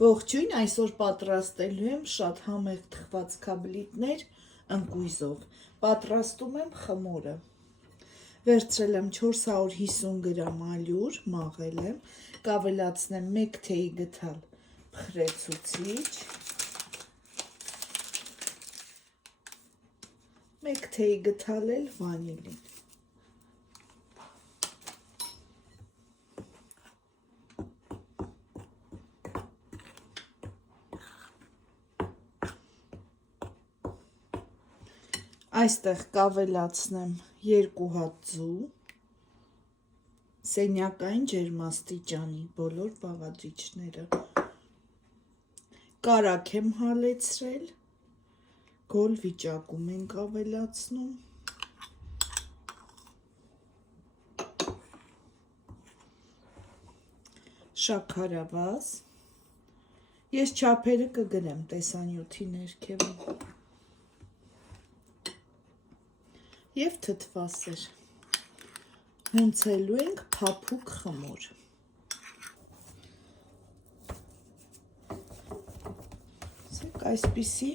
Ողջույն, այսօր պատրաստելու եմ շատ համեղ թխվածքաբլիթներ ընկույզով։ Պատրաստում եմ խմորը։ Վերցրել եմ 450 գրամ ալյուր, մաղել եմ, կավելացնեմ 1 թեյի գթալ փխրեցուցիչ, 1 թեյի գթալ էլ վանիլին։ Այստեղ կավելացնեմ 2 հատ ձու, սենյակային ջերմաստիճանի բոլոր բաղադրիչները, կարագ եմ հալեցրել, գոլ վիճակում ենք ավելացնում, շաքարավազ, ես չափերը կգրեմ տեսանյութի ներքևում, և թթվասեր, հունցելու ենք փափուկ խմոր։ Այսպիսի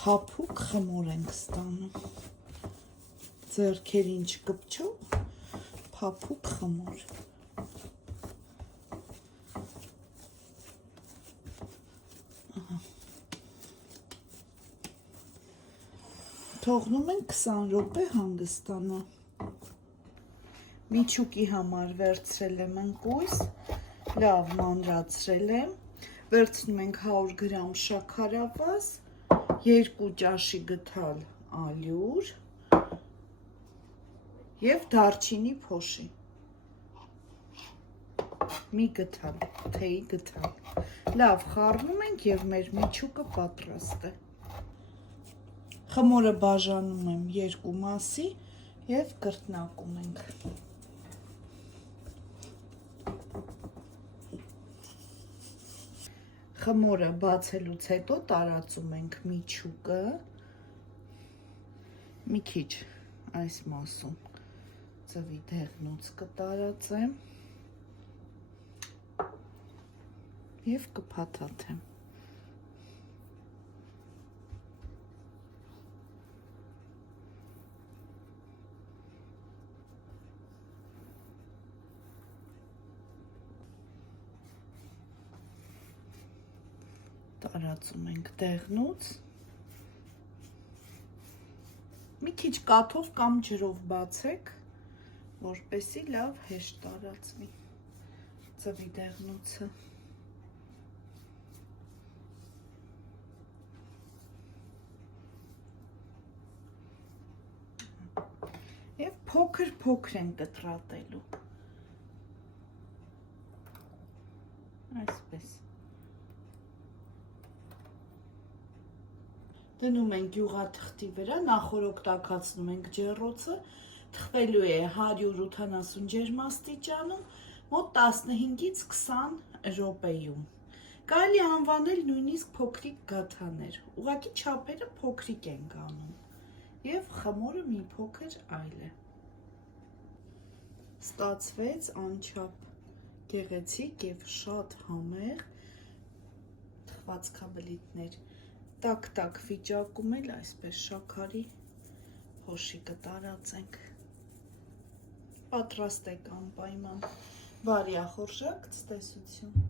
փափուկ խմոր ենք ստանում, ձեռքերին չկպչող փափուկ խմոր։ Թողնում ենք 20 րոպե հանգստանա։ Միջուկի համար վերցրել եմ ընկույզ, լավ մանրացրել եմ, վերցնում ենք 100 գրամ շաքարավազ, 2 ճաշի գթալ ալյուր և դարչինի փոշի, մի գթալ, թեյի գթալ, լավ խառնում ենք և մեր միջուկը պատրաստ է։ Խմորը բաժանում եմ 2 մասի և կրկնակում ենք։ Խմորը բացելուց հետո տարածում ենք միջուկը, մի քիչ այս մասում ձվի դեղնուց կտարածեմ և կփաթաթեմ։ Տարածում ենք դեղնուց, մի քիչ կաթով կամ ջրով բացեք, որպեսզի լավ հեշտ տարածվի ձվի դեղնուցը։ Եվ փոքր են կտրատելու, այսպես։ Դնում ենք գյուղաթղթի վրա, նախորդ տաքացնում ենք ջեռոցը, թխվելու է 180 ջերմաստիճանում, մոտ 15-ից 20 րոպեում։ Կարելի է անվանել նույնիսկ փոքրիկ գաթաներ, ուղղակի չափերը փոքրիկ ենք անում, և խմորը մի փոքր այլ է։ Ստացվեց անչափ գեղեցիկ և շատ համեղ թխվածքաբլիթներ։ Տաք վիճակում էլ այսպես շաքարի փոշի կտարածենք։ Պատրաստ եք անպայման, բարյախորժակ ցտեսություն։